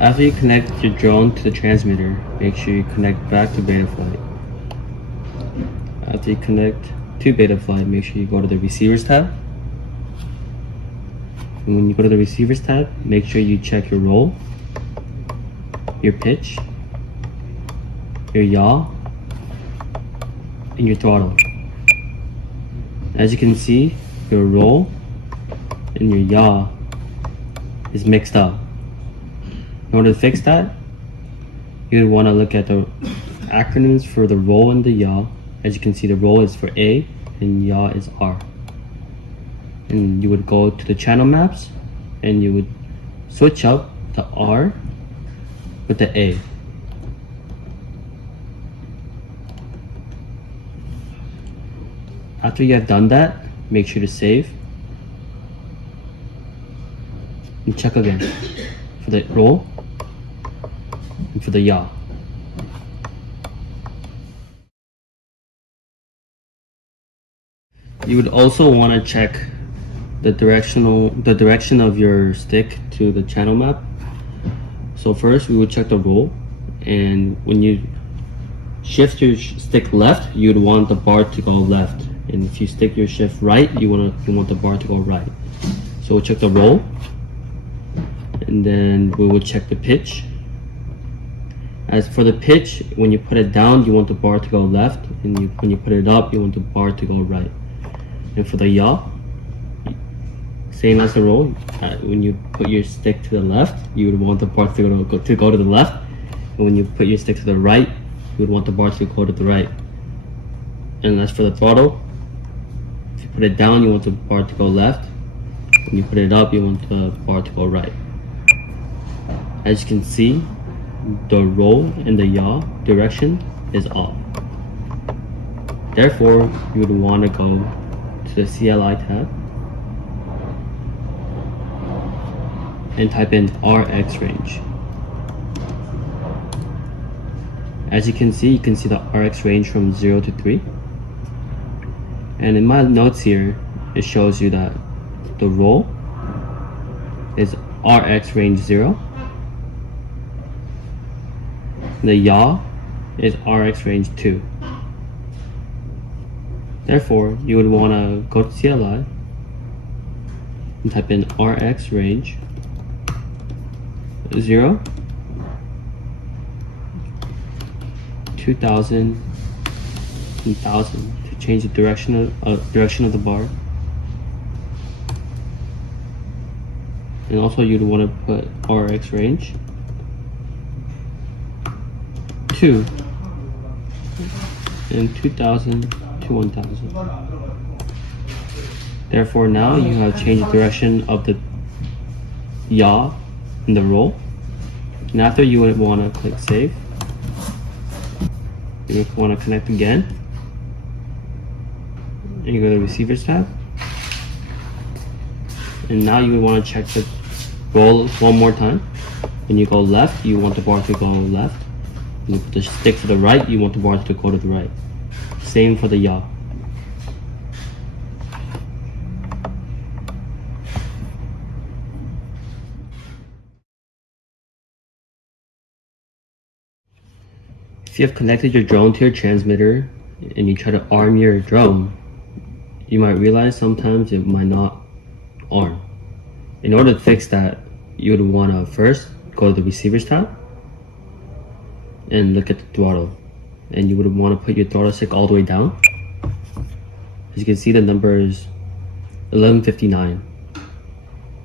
After you connect your drone to the transmitter, make sure you connect back to Betaflight. After you connect to Betaflight, make sure you go to the Receivers tab. And when you go to the Receivers tab, make sure you check your roll, your pitch, your yaw, and your throttle. As you can see, your roll and your yaw is mixed up. In order to fix that, you would want to look at the acronyms for the roll and the yaw. As you can see, the roll is for A and yaw is R. And you would go to the channel maps and you would switch up the R with the A. After you have done that, make sure to save and check again for the roll and for the yaw. You would also want to check the direction of your stick to the channel map. So first we would check the roll, and when you shift your stick left, you would want the bar to go left, and if you stick your shift right, you want the bar to go right. So we'll check the roll, and then we will check the pitch. As for the pitch, when you put it down, you want the bar to go left, and when you put it up, you want the bar to go right. And for the yaw, same as the roll. When you put your stick to the left, you would want the bar to go to the left, and when you put your stick to the right, you would want the bar to go to the right. And as for the throttle, if you put it down, you want the bar to go left. When you put it up, you want the bar to go right. As you can see, the roll and the yaw direction is off. Therefore, you would want to go to the CLI tab and type in RX range. As you can see the RX range from 0 to 3. And in my notes here, it shows you that the roll is RX range 0. The yaw is RX range 2. Therefore, you would want to go to CLI and type in RX range 0, 2000, 1000 to change the direction of the bar. And also you'd want to put RX range 2 and 2000 to 1000. Therefore now you have changed the direction of the yaw and the roll. And after, you would want to click save. You would want to connect again. And you go to the Receivers tab. And now you would want to check the roll one more time. When you go left, you want the bar to go left. When you put the stick to the right, you want the bar to go to the right. Same for the yaw. If you have connected your drone to your transmitter and you try to arm your drone, you might realize sometimes it might not arm. In order to fix that, you would want to first go to the Receivers tab and look at the throttle. And you would want to put your throttle stick all the way down. As you can see, the number is 1159.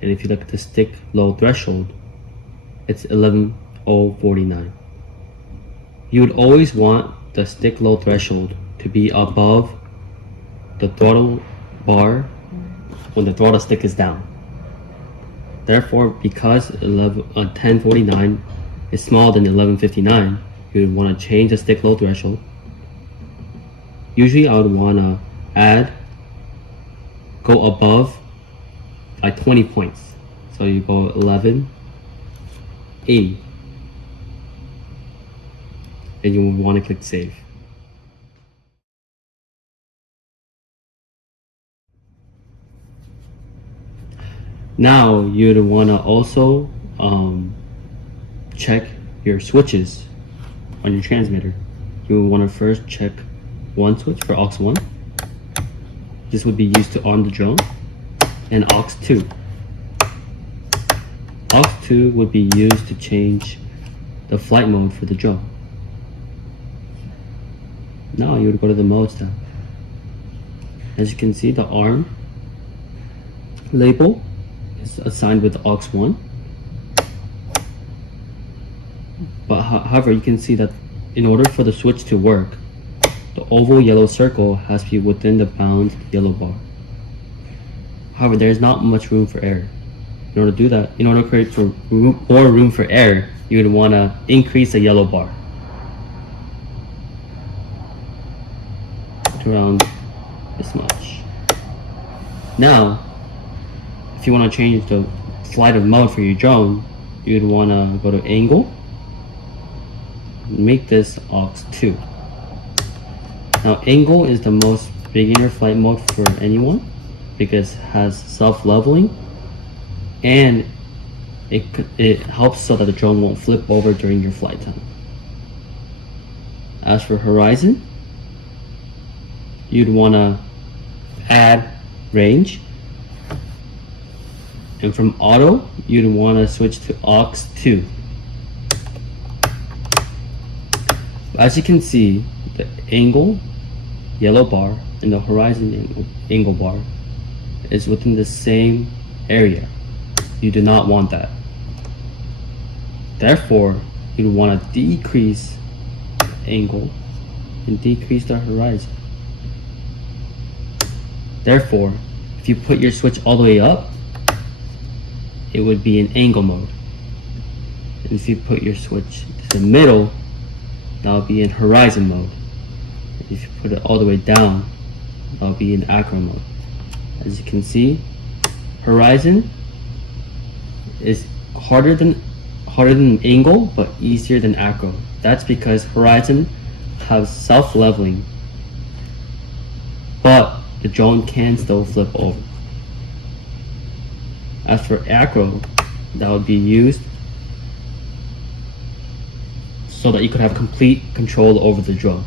And if you look at the stick low threshold, it's 11049. You would always want the stick low threshold to be above the throttle bar when the throttle stick is down. Therefore, because 1049 is smaller than 1159, you would want to change the stick low threshold. Usually I would want to go above like 20 points. So you go 11, 80. And you will want to click save. Now you'd want to also check your switches on your transmitter, you will want to first check one switch for aux 1. This would be used to arm the drone, and aux 2. Aux 2 would be used to change the flight mode for the drone. Now you would go to the modes tab. As you can see, the arm label is assigned with aux 1. But however, you can see that in order for the switch to work, the oval yellow circle has to be within the bounds of the yellow bar. However, there is not much room for error. In order to do that, in order to create more room for error, you would want to increase the yellow bar to around this much. Now, if you want to change the flight of mode for your drone, you'd want to go to angle, make this aux 2. Now, angle is the most beginner flight mode for anyone because it has self-leveling, and it helps so that the drone won't flip over during your flight time. As for horizon, you'd want to add range, and from auto you'd want to switch to aux 2. As you can see, the angle yellow bar and the horizon angle bar is within the same area. You do not want that. Therefore, you'd want to decrease the angle and decrease the horizon. Therefore, if you put your switch all the way up, it would be in angle mode. And if you put your switch to the middle, that would be in horizon mode. And if you put it all the way down, that would be in acro mode. As you can see, horizon is harder than angle, but easier than acro. That's because horizon has self-leveling, but the drone can still flip over. As for acro, that would be used so that you could have complete control over the drone.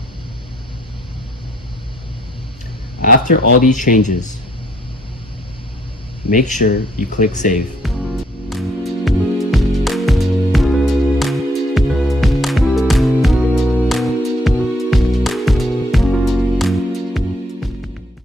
After all these changes, make sure you click save.